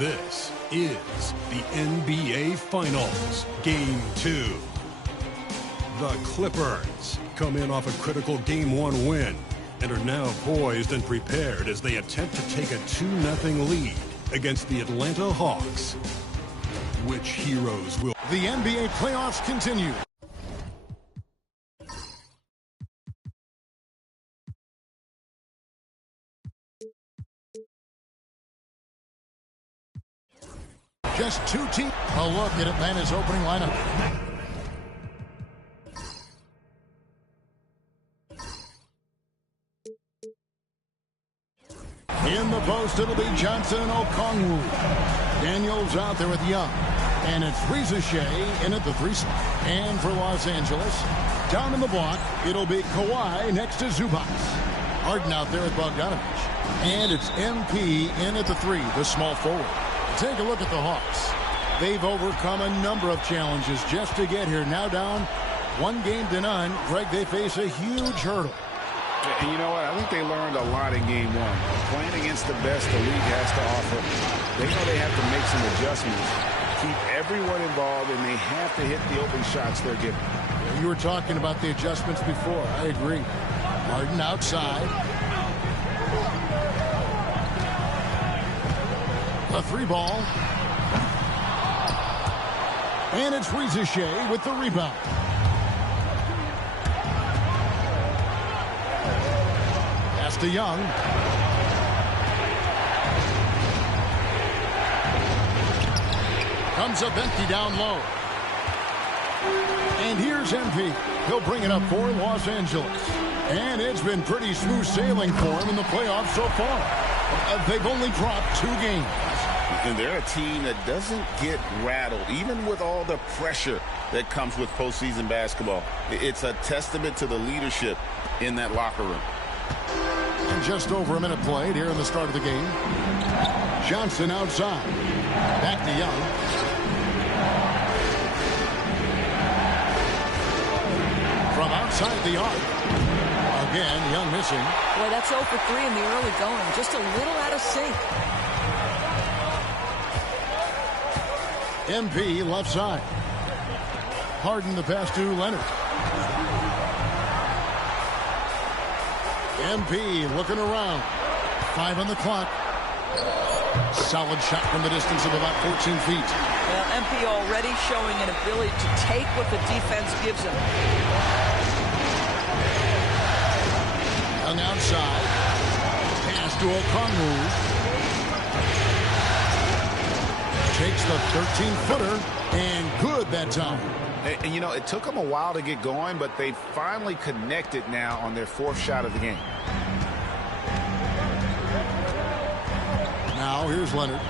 This is the NBA Finals, Game 2. The Clippers come in off a critical Game 1 win and are now poised and prepared as they attempt to take a 2-0 lead against the Atlanta Hawks. Which heroes will... The NBA playoffs continue. Just two teams. A look at Atlanta's opening lineup. In the post, it'll be Johnson and Okongwu. Daniels out there with Young. And it's Shea in at the 3 slot. And for Los Angeles, down in the block, it'll be Kawhi next to Zubac. Harden out there with Bogdanovich. And it's MP in at the 3, the small forward. Take a look at the Hawks. They've overcome a number of challenges just to get here. Now down 1-0. Greg, they face a huge hurdle. And you know what? I think they learned a lot in Game 1. Playing against the best the league has to offer, they know they have to make some adjustments, keep everyone involved, and they have to hit the open shots they're given. You were talking about the adjustments before. I agree. Harden outside. A 3 ball. And it's Shea with the rebound. Pass to Young. Comes up empty down low. And here's MP. He'll bring it up for Los Angeles. And it's been pretty smooth sailing for him in the playoffs so far. They've only dropped 2 games. And they're a team that doesn't get rattled, even with all the pressure that comes with postseason basketball. It's a testament to the leadership in that locker room. And just over a minute played here in the start of the game. Johnson outside. Back to Young. From outside the arc. Again, Young missing. Boy, that's 0 for 3 in the early going. Just a little out of sync. MP left side. Harden the pass to Leonard. MP looking around. 5 on the clock. Solid shot from the distance of about 14 feet. Well, MP already showing an ability to take what the defense gives him. Young outside. Pass to Okongwu. Takes the 13-footer, and good that time. And, you know, it took them a while to get going, but they finally connected now on their 4th shot of the game. Now, here's Leonard.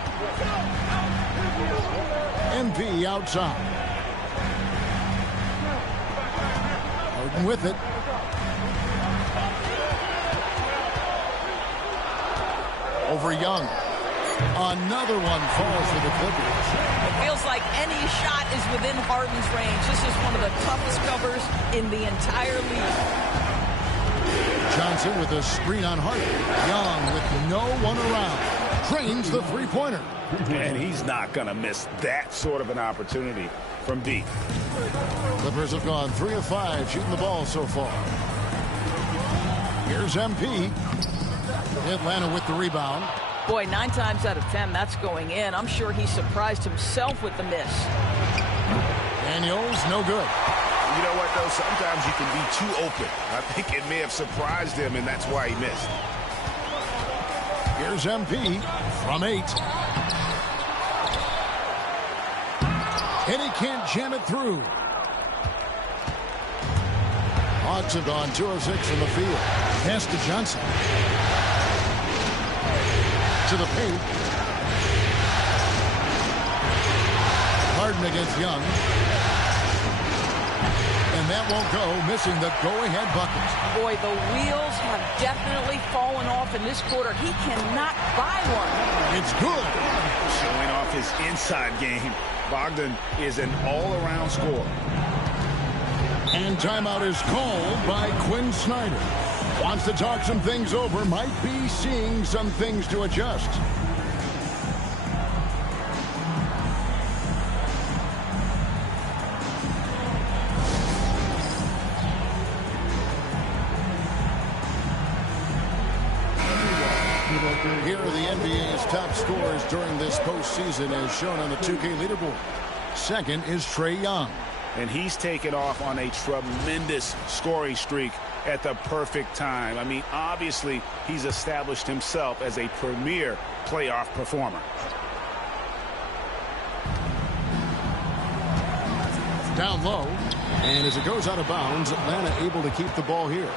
MP outside. Harden with it. Over Young. Another one falls for the Clippers. It feels like any shot is within Harden's range. This is one of the toughest covers in the entire league. Johnson with a screen on Harden. Young with no one around. Drains the 3-pointer. And he's not going to miss that sort of an opportunity from deep. Clippers have gone 3 of 5 shooting the ball so far. Here's MP. Atlanta with the rebound. Boy, 9 times out of 10, that's going in. I'm sure he surprised himself with the miss. Daniels, no good. You know what, though? Sometimes you can be too open. I think it may have surprised him, and that's why he missed. Here's MP from 8. And he can't jam it through. Hawks have gone 2 of 6 from the field. Pass to Johnson. To the paint. Harden against Young. And that won't go, missing the go-ahead bucket. Boy, the wheels have definitely fallen off in this quarter. He cannot buy one. It's good. Showing off his inside game. Bogdan is an all-around scorer. And timeout is called by Quinn Snyder. Wants to talk some things over, might be seeing some things to adjust. Here are the NBA's top scorers during this postseason as shown on the 2K leaderboard. Second is Trae Young. And he's taken off on a tremendous scoring streak at the perfect time. I mean, obviously, he's established himself as a premier playoff performer. Down low, and as it goes out of bounds, Atlanta able to keep the ball here.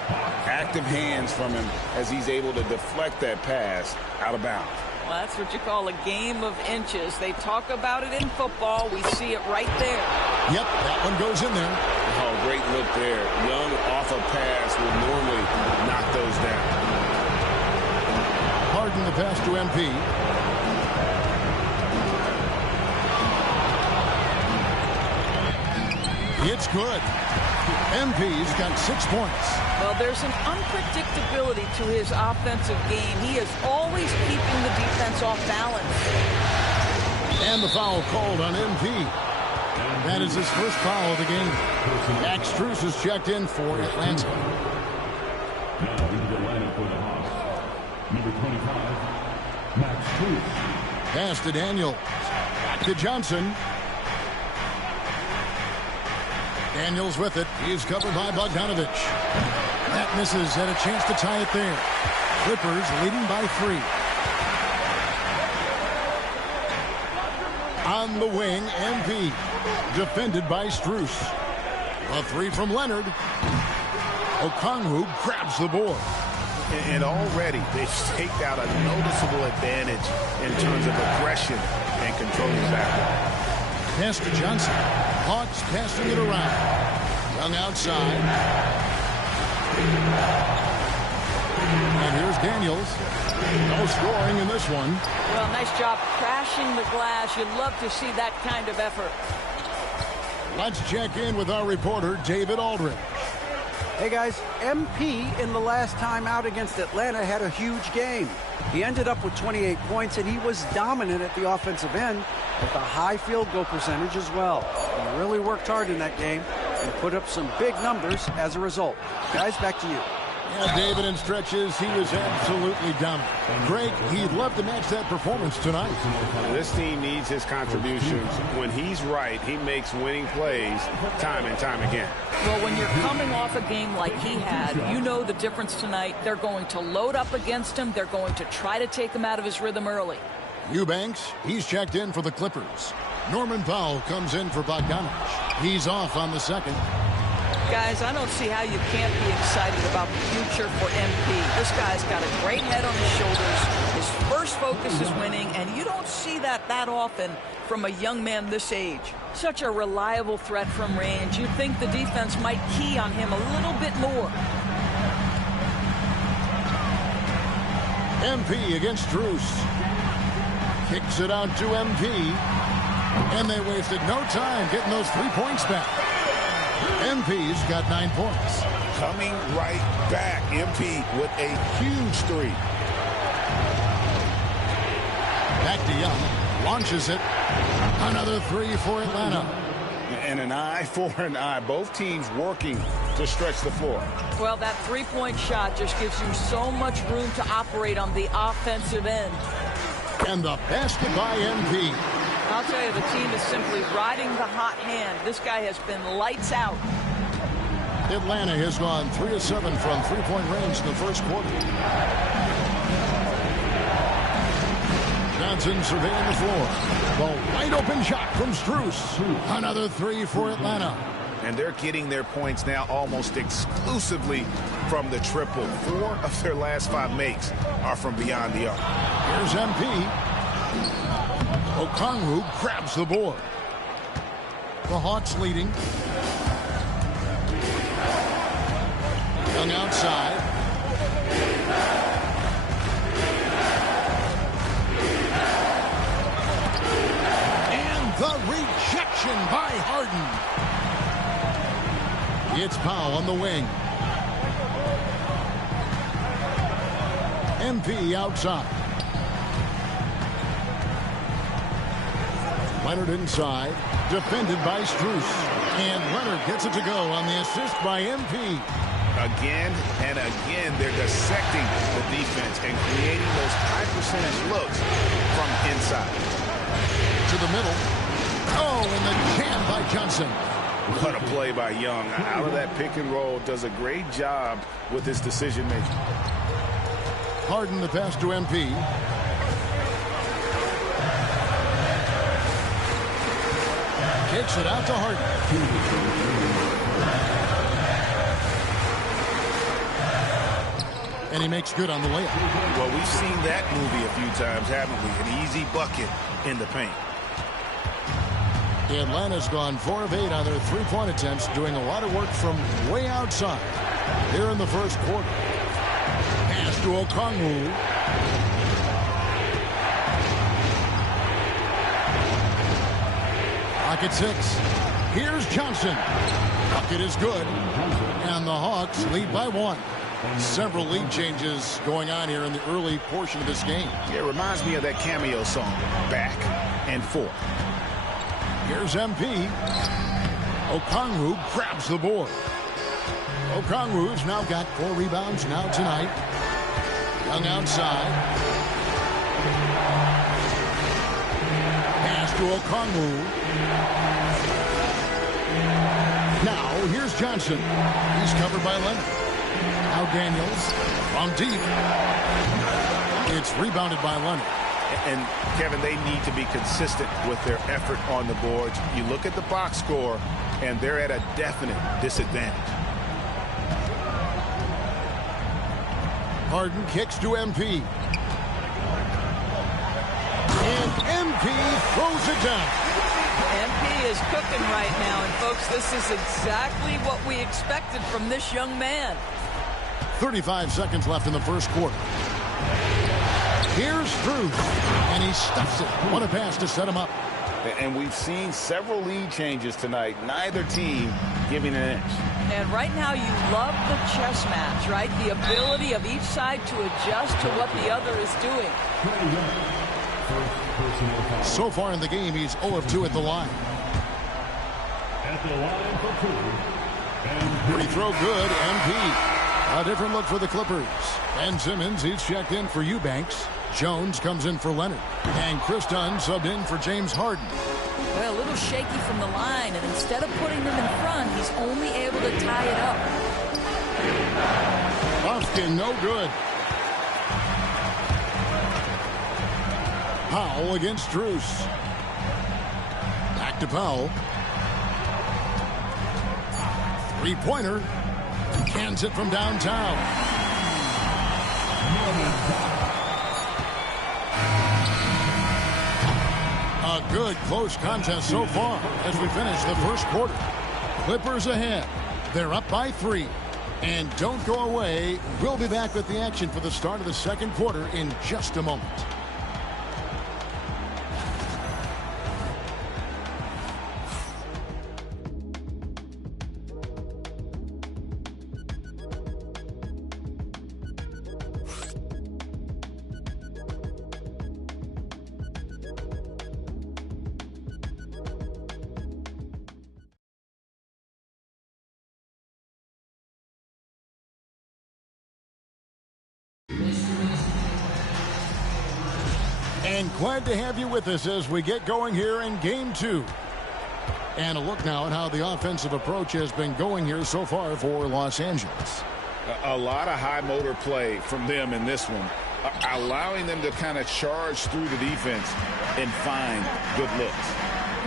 Active hands from him as he's able to deflect that pass out of bounds. Well, that's what you call a game of inches. They talk about it in football. We see it right there. Yep, that one goes in there. Oh, great look there. Young off a pass will normally knock those down. Harden the pass to MP. It's good. MP's got 6 points. Well, there's an unpredictability to his offensive game. He is always keeping the defense off balance. And the foul called on MP. That is his first foul of the game. Max Strus is checked in for Atlanta. Now into Atlanta for the Hawks. Number 25, Max Strus. Pass to Daniels. Back to Johnson. Daniels with it. He's covered by Bogdanovich. That misses. Had a chance to tie it there. Clippers leading by 3. On the wing, MP. Defended by Strus. A 3 from Leonard. Okongwu grabs the board. And already they've staked out a noticeable advantage in terms of aggression and controlling the basketball. Pass to Johnson. Hawks passing it around. Young outside. And here's Daniels. No scoring in this one. Well, nice job crashing the glass. You'd love to see that kind of effort. Let's check in with our reporter, David Aldridge. Hey guys, MP in the last time out against Atlanta had a huge game. He ended up with 28 points, and he was dominant at the offensive end with a high field goal percentage as well. He really worked hard in that game and put up some big numbers as a result. Guys, back to you. Yeah, David, in stretches, he was absolutely dominant. Greg, he'd love to match that performance tonight. This team needs his contributions. When he's right, he makes winning plays time and time again. Well, when you're coming off a game like he had, you know the difference tonight. They're going to load up against him. They're going to try to take him out of his rhythm early. Eubanks, he's checked in for the Clippers. Norman Powell comes in for Bogdanovich. He's off on the second. Guys, I don't see how you can't be excited about the future for MP. This guy's got a great head on his shoulders. His first focus is winning, and you don't see that often from a young man this age. Such a reliable threat from range. You'd think the defense might key on him a little bit more. MP against Strus. Kicks it out to MP. And they wasted no time getting those 3 points back. MP's got 9 points. Coming right back. MP with a huge 3. Back to Young. Launches it. Another 3 for Atlanta. And an eye for an eye. Both teams working to stretch the floor. Well, that three-point shot just gives you so much room to operate on the offensive end. And the basket by MP. I'll tell you, the team is simply riding the hot hand. This guy has been lights out. Atlanta has gone 3 of 7 from three-point range in the first quarter. Johnson surveying the floor. The wide-open shot from Strus. Another 3 for Atlanta. And they're getting their points now almost exclusively from the triple. 4 of their last 5 makes are from beyond the arc. Here's MP. Okongwu grabs the board. The Hawks leading. Young outside. And the rejection by Harden. It's Powell on the wing. MP outside. Leonard inside, defended by Strus. And Leonard gets it to go on the assist by MP. Again and again, they're dissecting the defense and creating those high percentage looks from inside. To the middle. Oh, and the jam by Johnson. What a play by Young. Out of that pick and roll, does a great job with his decision making. Harden the pass to MP. Kicks it out to Harden. And he makes good on the layup. Well, we've seen that movie a few times, haven't we? An easy bucket in the paint. Atlanta's gone 4 of 8 on their three-point attempts, doing a lot of work from way outside. Here in the first quarter. Pass to Okongwu. Pocket 6. Here's Johnson. Bucket is good. And the Hawks lead by 1. Several lead changes going on here in the early portion of this game. Yeah, it reminds me of that cameo song, Back and Forth. Here's MP. Okongwu grabs the board. Okongwu's now got 4 rebounds now tonight. Young outside. Pass to Okongwu. Now here's Johnson. He's covered by Leonard. Now Daniels from deep. It's rebounded by Leonard. And, Kevin, they need to be consistent with their effort on the boards. You look at the box score, and they're at a definite disadvantage. Harden kicks to MP. And MP throws it down. MP is cooking right now, and, folks, this is exactly what we expected from this young man. 35 seconds left in the first quarter. Here's Strus, and he stuffs it. What a pass to set him up. And we've seen several lead changes tonight. Neither team giving an inch. And right now you love the chess match, right? The ability of each side to adjust to what the other is doing. So far in the game, he's 0 of 2 at the line. At the line for 2. Free throw good, MP. A different look for the Clippers. Ben Simmons, he's checked in for Eubanks. Jones comes in for Leonard. And Chris Dunn subbed in for James Harden. Well, a little shaky from the line, and instead of putting them in front, he's only able to tie it up. Boskin, no good. Powell against Strus. Back to Powell. Three-pointer. Cans it from downtown. A good close contest so far as we finish the first quarter. Clippers ahead. They're up by 3. And don't go away. We'll be back with the action for the start of the second quarter in just a moment. And glad to have you with us as we get going here in Game 2. And a look now at how the offensive approach has been going here so far for Los Angeles. A lot of high motor play from them in this one, allowing them to kind of charge through the defense and find good looks.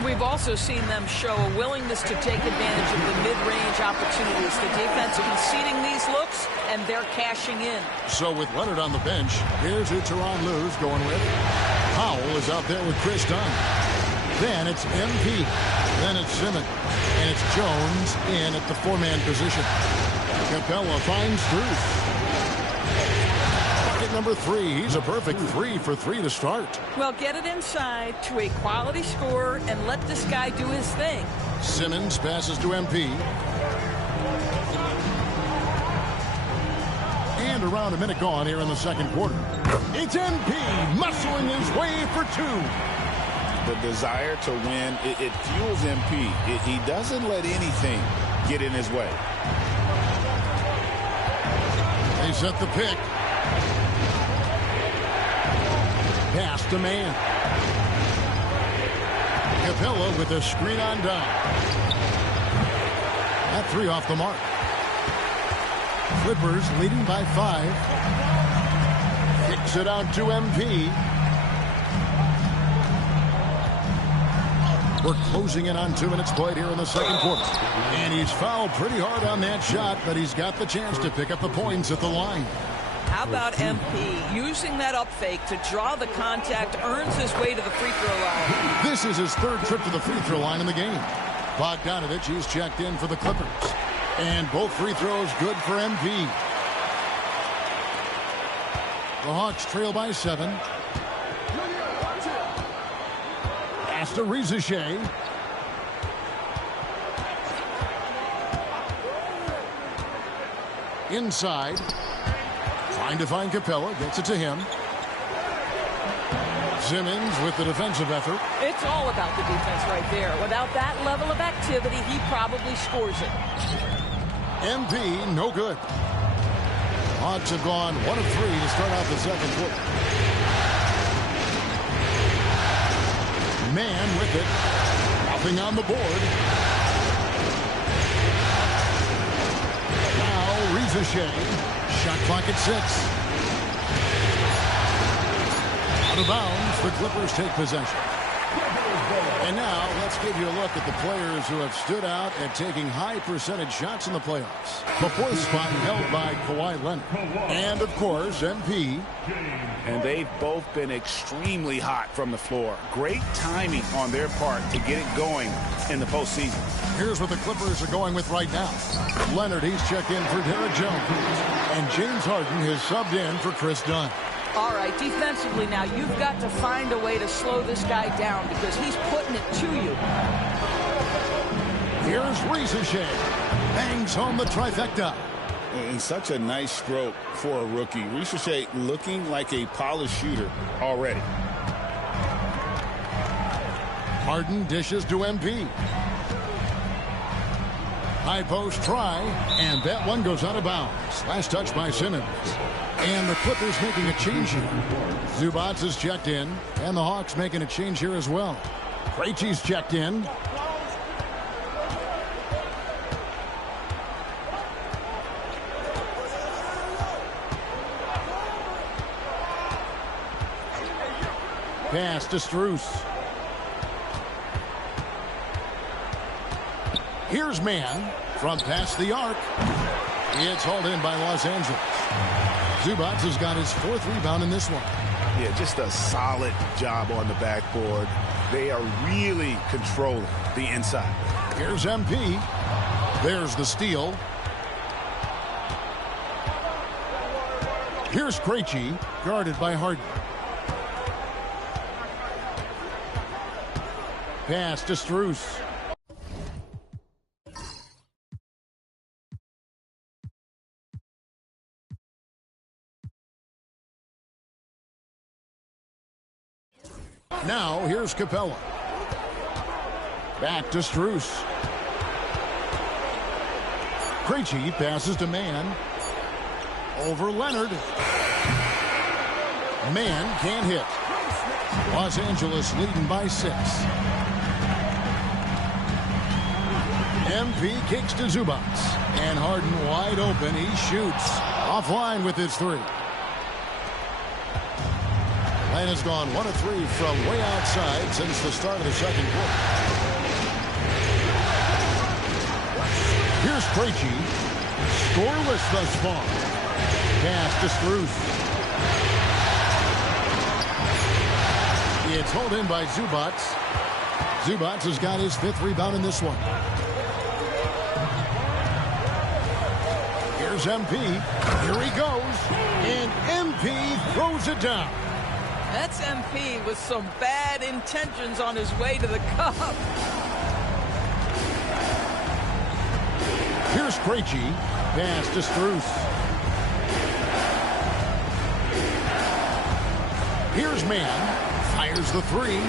We've also seen them show a willingness to take advantage of the mid-range opportunities. The defense conceding these looks, and they're cashing in. So with Leonard on the bench, here's who Tyronn Lue's going with. Powell is out there with Chris Dunn. Then it's MP. Then it's Simmons. And it's Jones in at the 4-man position. Capella finds Strus. Bucket number 3. He's a perfect 3 for 3 to start. Well, get it inside to a quality scorer and let this guy do his thing. Simmons passes to MP. And around a minute gone here in the second quarter. It's MP muscling his way for 2. The desire to win, it fuels MP. He doesn't let anything get in his way. set the pick. Pass to man. Capella with a screen on down. That 3 off the mark. Clippers leading by 5. Kicks it out to MP. We're closing in on 2 minutes played here in the second quarter. And he's fouled pretty hard on that shot, but he's got the chance to pick up the points at the line. How about MP using that up fake to draw the contact, earns his way to the free throw line. This is his 3rd trip to the free throw line in the game. Bogdanovich, he's checked in for the Clippers. And both free throws good for MP. The Hawks trail by 7. Pass to Rizichet. Inside. Trying to find Capella. Gets it to him. Simmons with the defensive effort. It's all about the defense right there. Without that level of activity, he probably scores it. MP, no good. Hawks have gone 1 of 3 to start out the second quarter. Man with it. Nothing on the board. Now Rizichet. Shot clock at 6. Out of bounds. The Clippers take possession. And now let's give you a look at the players who have stood out at taking high percentage shots in the playoffs. The 4th spot held by Kawhi Leonard. And of course, MP. And they've both been extremely hot from the floor. Great timing on their part to get it going in the postseason. Here's what the Clippers are going with right now. Leonard, he's checked in for Derek Jones. And James Harden has subbed in for Chris Dunn. All right, defensively now, you've got to find a way to slow this guy down because he's putting it to you. Here's Rizichet. Bangs home the trifecta. And such a nice stroke for a rookie. Rizichet looking like a polished shooter already. Harden dishes to MP. High post try, and that one goes out of bounds. Last touch by Simmons. And the Clippers making a change here. Zubats is checked in, and the Hawks making a change here as well. Krejci's checked in. Pass to Strus. Here's Man from past the arc. It's hauled in by Los Angeles. Zubats has got his 4th rebound in this one. Yeah, just a solid job on the backboard. They are really controlling the inside. Here's MP. There's the steal. Here's Krejci, guarded by Harden. Pass to Strus. Now, here's Capella. Back to Strus. Krejci passes to Man. Over Leonard. Man can't hit. Los Angeles leading by 6. MP kicks to Zubats. And Harden wide open. He shoots. Offline with his 3. And has gone 1 of 3 from way outside since the start of the second quarter. Here's Krejci. Scoreless thus far. Pass to Strus. It's hauled in by Zubats. Zubats has got his 5th rebound in this one. Here's MP. Here he goes. And MP throws it down. That's MP with some bad intentions on his way to the cup. Here's Krejci. Pass to Strus. Here's Man. Fires the 3.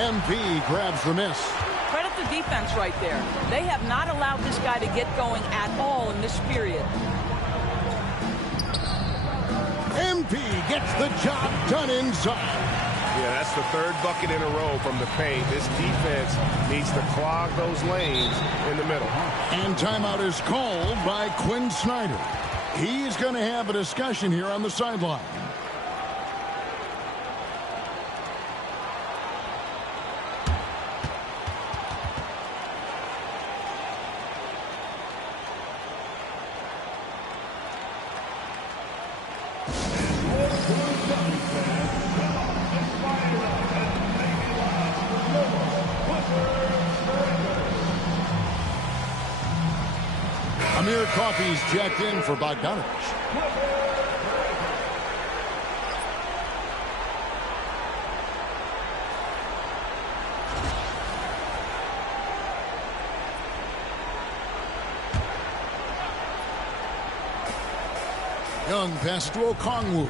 MP grabs the miss. Credit the defense right there. They have not allowed this guy to get going at all in this period. MP gets the job done inside. Yeah, that's the third bucket in a row from the paint. This defense needs to clog those lanes in the middle. And timeout is called by Quinn Snyder. He's going to have a discussion here on the sideline. Amir Coffey's checked in for Bogdanovich. Young pass to Okongwu.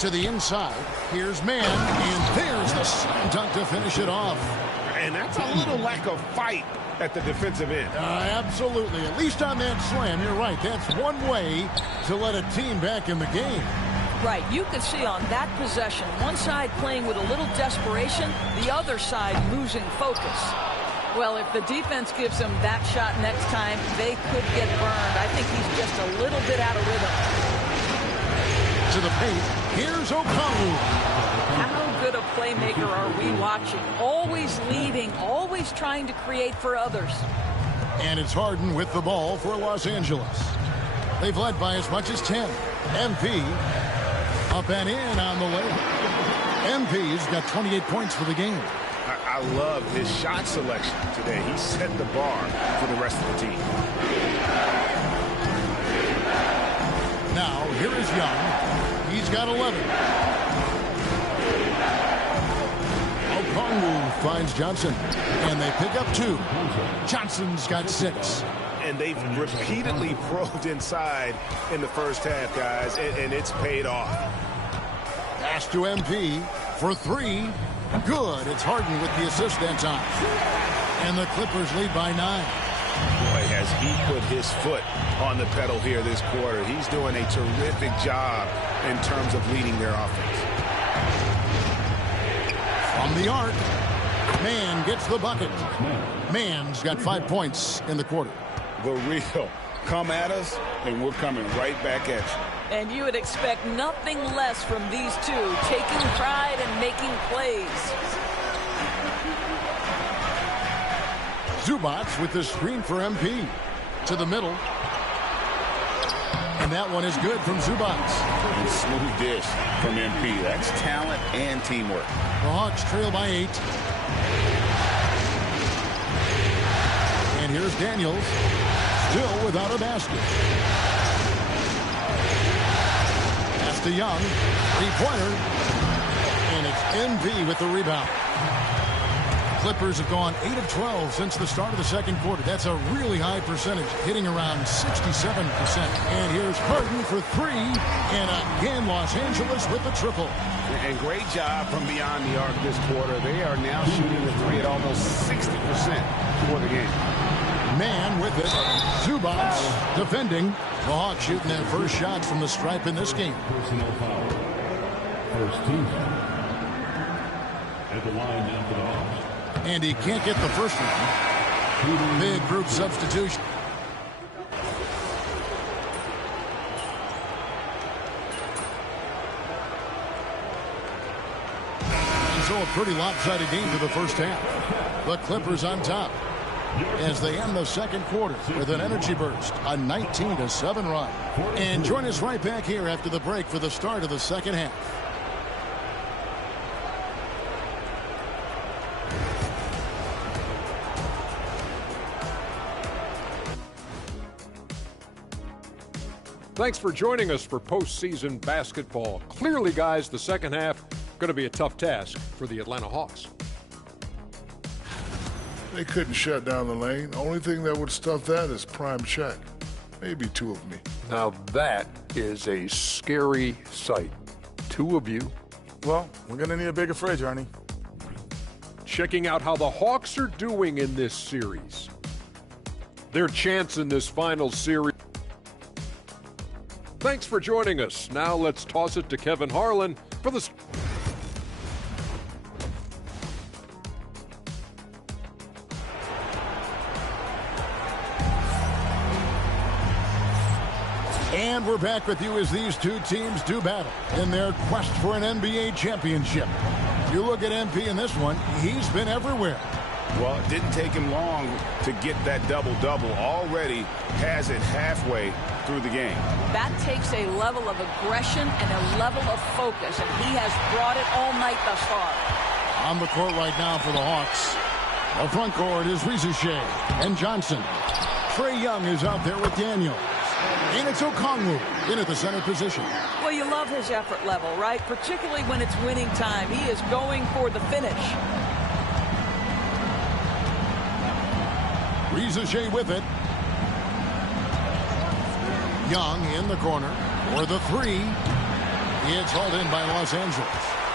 To the inside. Here's Mann. And there's the slam dunk to finish it off. And that's a little lack of fight at the defensive end. Absolutely. At least on that slam, you're right. That's one way to let a team back in the game. Right. You can see on that possession, one side playing with a little desperation, the other side losing focus. Well, if the defense gives them that shot next time, they could get burned. I think he's just a little bit out of rhythm. To the paint. Here's Okongwu. How good a playmaker are we watching? Always leading, always trying to create for others. And it's Harden with the ball for Los Angeles. They've led by as much as 10. MP up and in on the layup. MP's got 28 points for the game. I love his shot selection today. He set the bar for the rest of the team. Now, here is Young. He's got 11. Okongwu finds Johnson. And they pick up 2. Johnson's got 6. And they've repeatedly probed inside in the first half, guys, and it's paid off. Pass to MP for 3. Good. It's Harden with the assist that time. And the Clippers lead by 9. Boy, has he put his foot on the pedal here this quarter. He's doing a terrific job in terms of leading their offense. From the arc, Mann gets the bucket. Mann's got 5 points in the quarter. The real. Come at us, and we're coming right back at you. And you would expect nothing less from these two, taking pride and making plays. Zubac with the screen for MP. To the middle. And that one is good from Zubac. Smooth dish from MP. That's talent and teamwork. The Hawks trail by 8. And here's Daniels. Still without a basket. Pass to Young. 3-pointer. And it's MP with the rebound. Clippers have gone 8 of 12 since the start of the second quarter. That's a really high percentage, hitting around 67%. And here's Harden for 3. And again, Los Angeles with the triple. And great job from beyond the arc this quarter. They are now shooting the 3 at almost 60% for the game. Mann with it. Zubac defending. The Hawks shooting their first shot from the stripe in this game. Personal foul. First team. At the line now for the Hawks. And he can't get the first one. Big group substitution. And so a pretty lopsided game for the first half. The Clippers on top as they end the second quarter with an energy burst, a 19-7 run. And join us right back here after the break for the start of the second half. Thanks for joining us for postseason basketball. Clearly, guys, the second half going to be a tough task for the Atlanta Hawks. They couldn't shut down the lane. Only thing that would stuff that is prime check. Maybe 2 of me. Now that is a scary sight. 2 of you. Well, we're going to need a bigger fridge, Arnie. Checking out how the Hawks are doing in this series. Their chance in this final series. Thanks for joining us. Now let's toss it to Kevin Harlan for the... And we're back with you as these two teams do battle in their quest for an NBA championship. You look at MP in this one, he's been everywhere. Well, it didn't take him long to get that double-double. Already has it halfway through the game. That takes a level of aggression and a level of focus, and he has brought it all night thus far. On the court right now for the Hawks. The front court is Rizushea and Johnson. Trae Young is out there with Daniels. And it's Okongwu in at the center position. Well, you love his effort level, right? Particularly when it's winning time. He is going for the finish. Rizushea with it. Young in the corner for the three. It's hauled in by Los Angeles.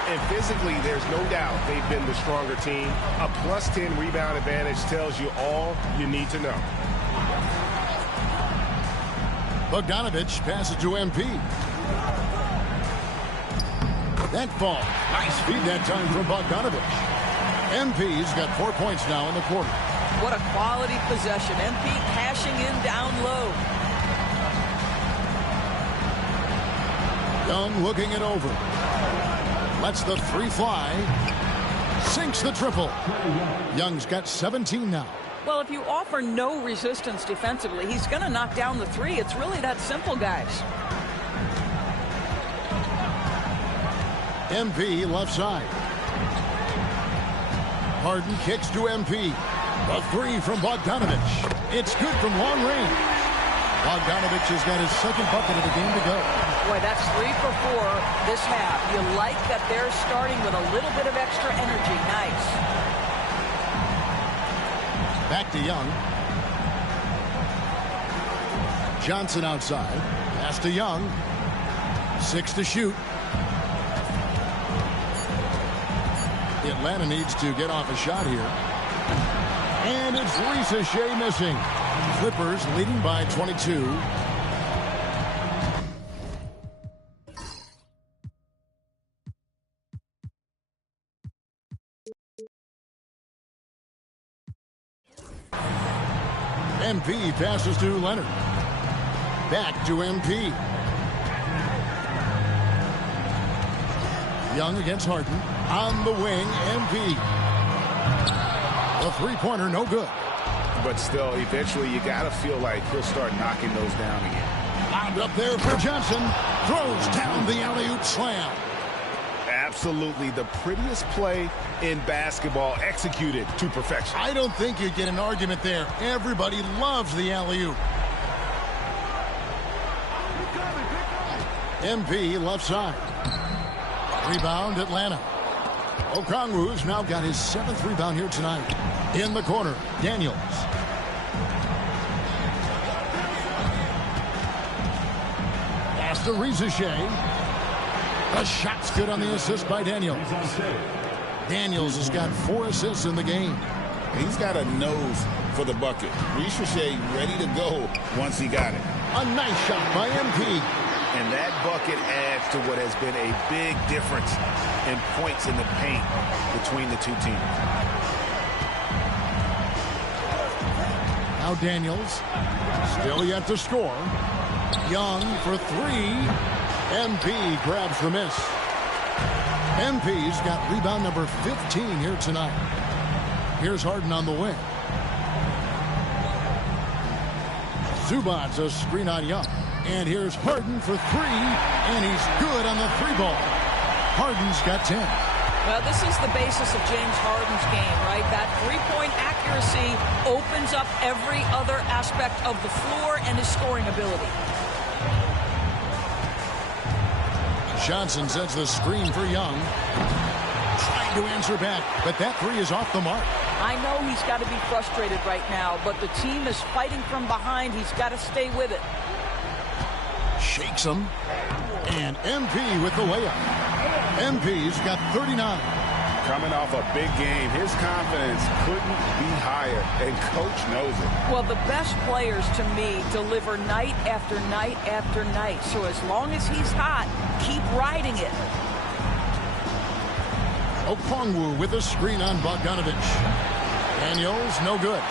And physically, there's no doubt they've been the stronger team. A +10 rebound advantage tells you all you need to know. Bogdanovich passes to MP. That ball. Nice feed that time from Bogdanovich. MP's got 4 points now in the quarter. What a quality possession. MP cashing in down low. Young looking it over. Lets the three fly. Sinks the triple. Young's got 17 now. Well, if you offer no resistance defensively, he's going to knock down the three. It's really that simple, guys. MP left side. Harden kicks to MP. A three from Bogdanovich. It's good from long range. Bogdanovich has got his second bucket of the game to go. Boy, that's 3 for 4 this half. You like that they're starting with a little bit of extra energy. Nice. Back to Young. Johnson outside. Pass to Young. 6 to shoot. Atlanta needs to get off a shot here. And it's Rizushea missing. Clippers leading by 22. MP passes to Leonard. Back to MP. Young against Harden. On the wing, MP. The three-pointer, no good. But still, eventually, you got to feel like he'll start knocking those down again. Lobbed up there for Johnson. Throws down the alley-oop slam. Absolutely the prettiest play in basketball, executed to perfection. I don't think you get an argument there. Everybody loves the alley-oop. MP left side. Rebound Atlanta. Okongwu's now got his 7th rebound here tonight. In the corner, Daniels. Pass to Rizushea. The shot's good on the assist by Daniels. Daniels has got 4 assists in the game. He's got a nose for the bucket. Rizushea ready to go once he got it. A nice shot by MP. And that bucket adds to what has been a big difference in points in the paint between the two teams. Now Daniels, still yet to score. Young for 3. MP grabs the miss. MP's got rebound number 15 here tonight. Here's Harden on the wing. Zubac's a screen on Young. And here's Harden for 3. And he's good on the 3-ball. Harden's got 10. Well, this is the basis of James Harden's game, right? That three-point accuracy opens up every other aspect of the floor and his scoring ability. Johnson sets the screen for Young. Trying to answer back, but that 3 is off the mark. I know he's got to be frustrated right now, but the team is fighting from behind. He's got to stay with it. Shakes him. And MP with the layup. MP's got 39. Coming off a big game, his confidence couldn't be higher, and Coach knows it. Well, the best players, to me, deliver night after night after night. So as long as he's hot, keep riding it. Okongwu with a screen on Bogdanovich. Daniels, no good.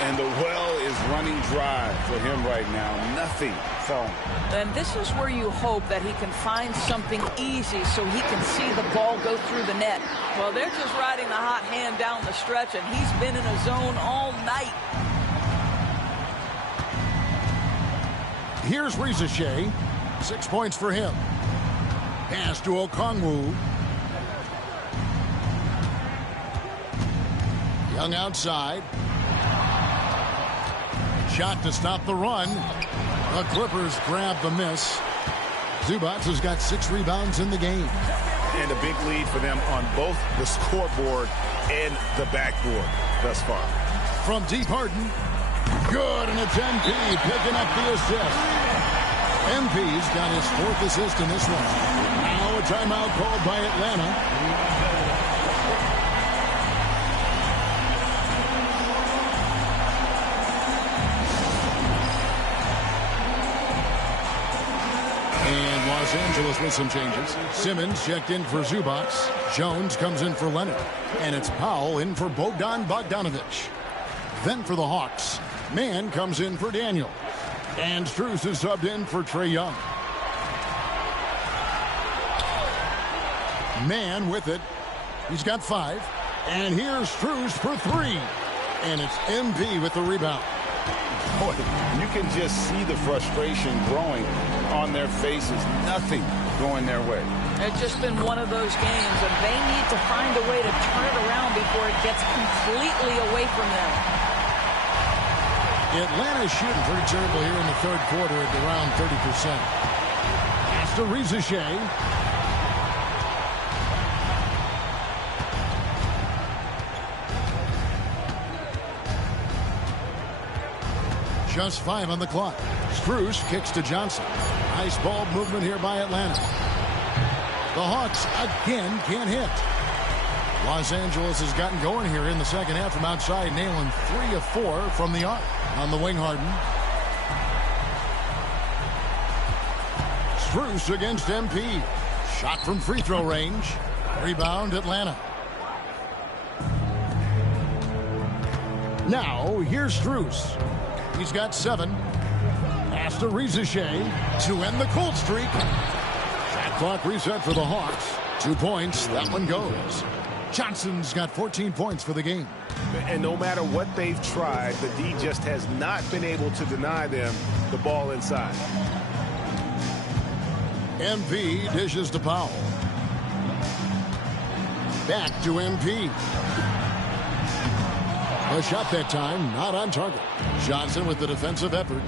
And the well is running dry for him right now. Nothing falling. And this is where you hope that he can find something easy so he can see the ball go through the net. Well, they're just riding the hot hand down the stretch, and he's been in a zone all night. Here's Rizachet. 6 points for him. Pass to Okongwu. Young outside. Shot to stop the run. The Clippers grab the miss. Zubac has got 6 rebounds in the game. And a big lead for them on both the scoreboard and the backboard thus far. From deep, Harden. Good, and it's MP picking up the assist. MP's got his 4th assist in this one. Now a timeout called by Atlanta. And Los Angeles with some changes. Simmons checked in for Zubac. Jones comes in for Leonard. And it's Powell in for Bogdanovich. Then for the Hawks, Mann comes in for Daniel. And Strus is subbed in for Trae Young. Mann with it. He's got 5. And here's Strus for 3. And it's MP with the rebound. Boy, you can just see the frustration growing on their faces. Nothing going their way. It's just been one of those games, and they need to find a way to turn it around before it gets completely away from them. Atlanta's shooting pretty terrible here in the 3rd quarter at around 30%. Pass to Rizachet. Just 5 on the clock. Strus kicks to Johnson. Nice ball movement here by Atlanta. The Hawks again can't hit. Los Angeles has gotten going here in the 2nd half from outside, nailing 3 of 4 from the arc. On the wing, Harden. Strus against MP. Shot from free throw range. Rebound, Atlanta. Now, here's Strus. He's got 7. Pass to Rizachet to end the cold streak. Shot clock reset for the Hawks. 2 points. That one goes. Johnson's got 14 points for the game. And no matter what they've tried, the D just has not been able to deny them the ball inside. MP dishes to Powell. Back to MP. A shot that time, not on target. Johnson with the defensive effort.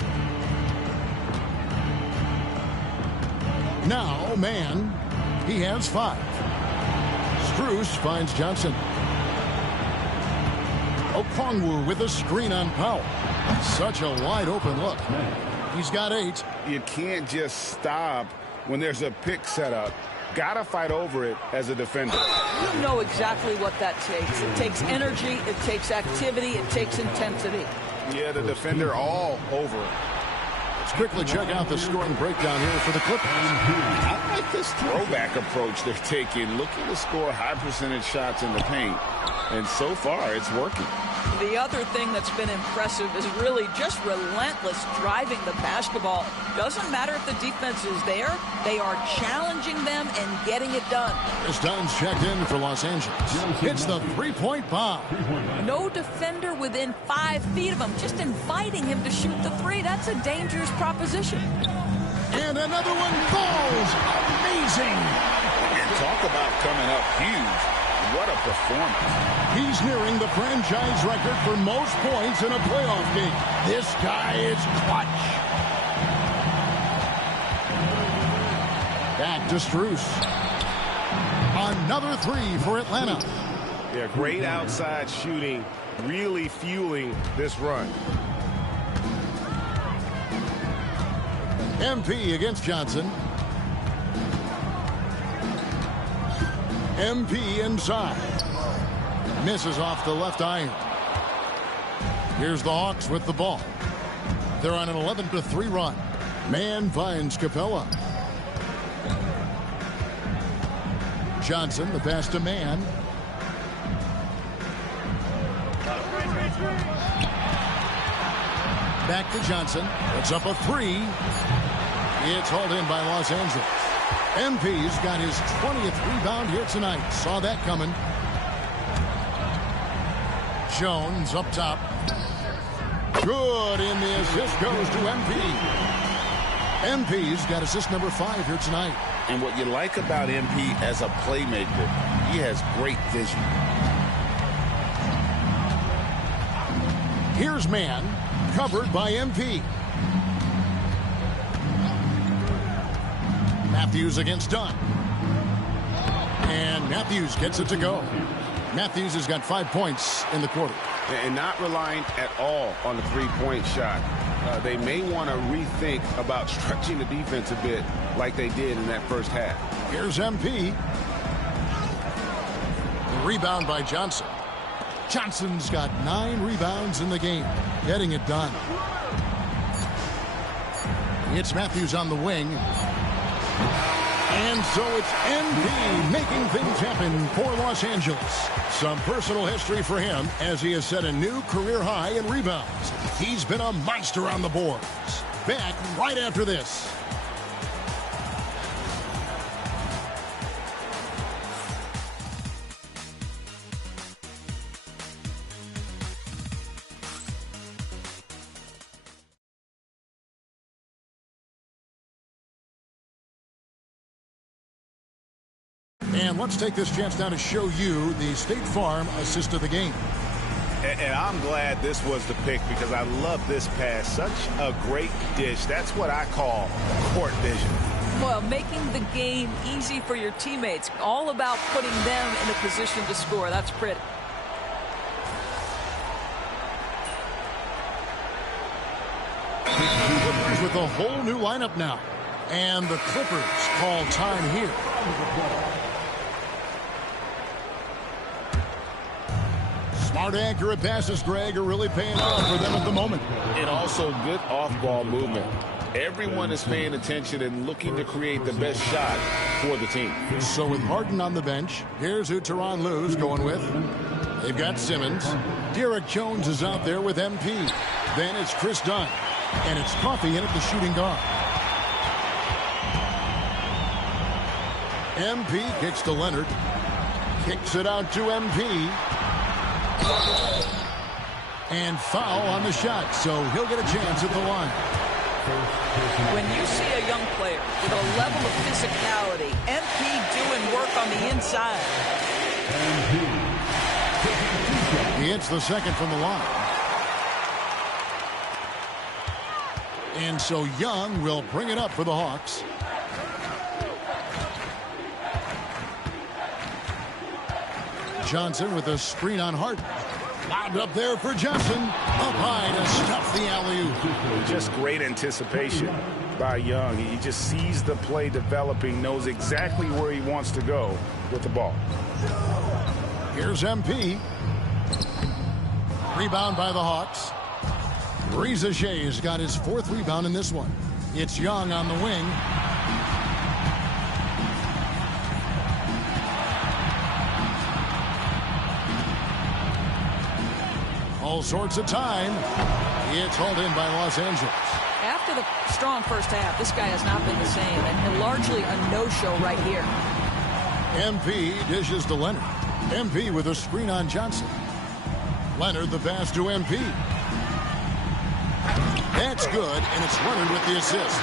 Now, Mann. He has 5. Strus finds Johnson. Okongwu with a screen on Powell. Such a wide open look. He's got 8. You can't just stop when there's a pick set up. Gotta fight over it as a defender. You know exactly what that takes. It takes energy, it takes activity, it takes intensity. Yeah, the defender all over it. Let's quickly check out the scoring breakdown here for the Clippers. I like this throwback approach they're taking, looking to score high percentage shots in the paint. And so far, it's working. The other thing that's been impressive is really just relentless driving the basketball. Doesn't matter if the defense is there, they are challenging them and getting it done. This time's checked in for Los Angeles. Hits the 3-point bomb. No defender within 5 feet of him, just inviting him to shoot the 3. That's a dangerous proposition. And another one falls. Amazing. And talk about coming up huge. What a performance. He's nearing the franchise record for most points in a playoff game. This guy is clutch. Back to Strus. Another 3 for Atlanta. Yeah, great outside shooting, really fueling this run. MP against Johnson. MP inside. Misses off the left iron. Here's the Hawks with the ball. They're on an 11-3 run. Man finds Capella. Johnson, the pass to Man. Back to Johnson. It's up a 3. It's hauled in by Los Angeles. MP's got his 20th rebound here tonight. Saw that coming. Jones up top. Good, and the assist goes to MP. MP's got assist number 5 here tonight. And what you like about MP as a playmaker, he has great vision. Here's Man, covered by MP. Matthews against Dunn. And Matthews gets it to go. Matthews has got 5 points in the quarter. And not relying at all on the three-point shot. They may want to rethink about stretching the defense a bit like they did in that first half. Here's MP. Rebound by Johnson. Johnson's got 9 rebounds in the game. Getting it done. It's Matthews on the wing. And so it's MP making things happen for Los Angeles. Some personal history for him as he has set a new career high in rebounds. He's been a monster on the boards. Back right after this. And let's take this chance now to show you the State Farm assist of the game. And I'm glad this was the pick because I love this pass. Such a great dish. That's what I call court vision. Well, making the game easy for your teammates. All about putting them in a position to score. That's pretty. The Clippers with a whole new lineup now. And the Clippers call time here. Smart, accurate passes, Greg, are really paying off for them at the moment. And also good off-ball movement. Everyone is paying attention and looking to create the best shot for the team. So with Harden on the bench, here's who Tyronn Lue's going with. They've got Simmons. Derek Jones is out there with MP. Then it's Chris Dunn. And it's Coffey in at the shooting guard. MP kicks to Leonard. Kicks it out to MP. And foul on the shot, so he'll get a chance at the line. When you see a young player with a level of physicality, MP doing work on the inside. He hits the second from the line. And so Young will bring it up for the Hawks. Johnson with a screen on Harden. Lobbed up there for Johnson. Up high to stuff the alley-oop. Just great anticipation by Young. He just sees the play developing, knows exactly where he wants to go with the ball. Here's MP. Rebound by the Hawks. Reza Shea's got his 4th rebound in this one. It's Young on the wing. All sorts of time. It's hauled in by Los Angeles. After the strong first half, this guy has not been the same, and largely a no-show right here. MP dishes to Leonard. MP with a screen on Johnson. Leonard the pass to MP. That's good, and it's Leonard with the assist.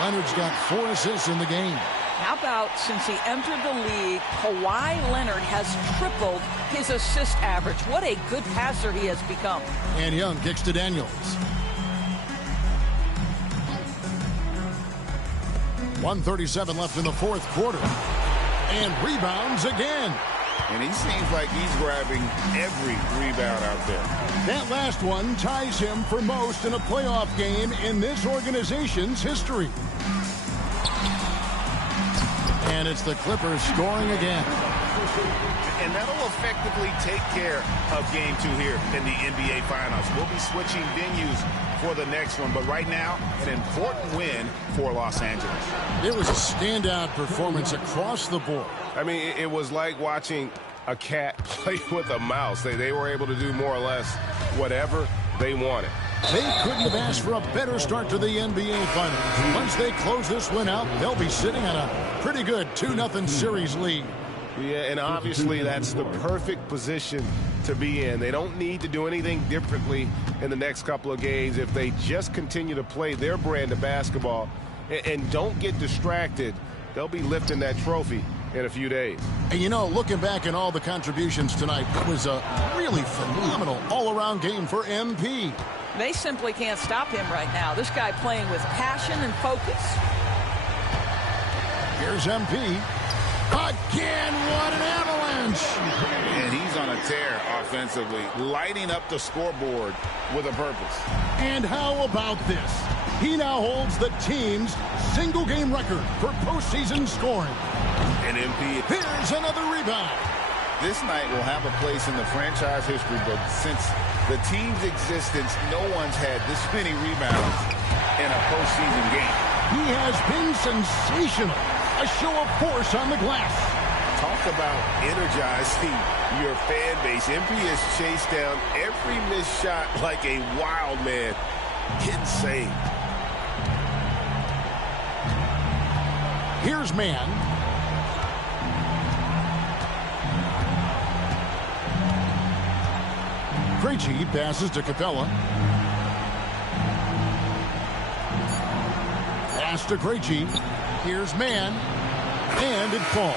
Leonard's got 4 assists in the game. How about since he entered the league, Kawhi Leonard has tripled his assist average. What a good passer he has become. And Young kicks to Daniels. 1:37 left in the 4th quarter. And rebounds again. And he seems like he's grabbing every rebound out there. That last one ties him for most in a playoff game in this organization's history. And it's the Clippers scoring again. and that'll effectively take care of Game 2 here in the NBA Finals. We'll be switching venues for the next one, but right now, an important win for Los Angeles. It was a standout performance across the board. I mean, it was like watching a cat play with a mouse. They were able to do more or less whatever they wanted. They couldn't have asked for a better start to the NBA Finals. Once they close this win out, they'll be sitting on a pretty good 2-0 series lead. Yeah, and obviously that's the perfect position to be in. They don't need to do anything differently in the next couple of games if they just continue to play their brand of basketball and don't get distracted. They'll be lifting that trophy in a few days. And you know, looking back at all the contributions tonight, it was a really phenomenal all-around game for MP. They simply can't stop him right now. This guy playing with passion and focus. Here's MP. Again, what an avalanche! And he's on a tear offensively, lighting up the scoreboard with a purpose. And how about this? He now holds the team's single-game record for postseason scoring. And MP. Here's another rebound. This night will have a place in the franchise history book. Since the team's existence, no one's had this many rebounds in a postseason game. He has been sensational. A show of force on the glass. Talk about energizing your fan base. MP has chased down every missed shot like a wild man. Insane. Here's man. Krejci passes to Capella. Pass to Krejci. Here's man. And it falls.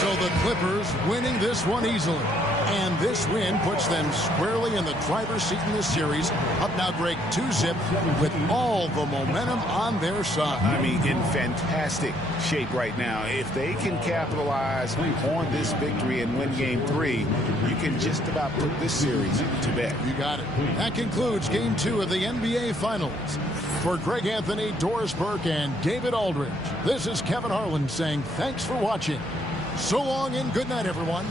So the Clippers winning this one easily. And this win puts them squarely in the driver's seat in this series. Up now, Greg, 2-zip with all the momentum on their side. I mean, in fantastic shape right now. If they can capitalize on this victory and win Game 3, you can just about put this series to bed. You got it. That concludes Game 2 of the NBA Finals. For Greg Anthony, Doris Burke, and David Aldridge, this is Kevin Harlan saying thanks for watching. So long and good night, everyone.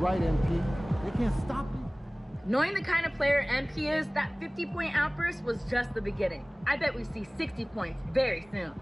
Right, MP. They can't stop you. Knowing the kind of player MP is, that 50-point outburst was just the beginning. I bet we see 60 points very soon.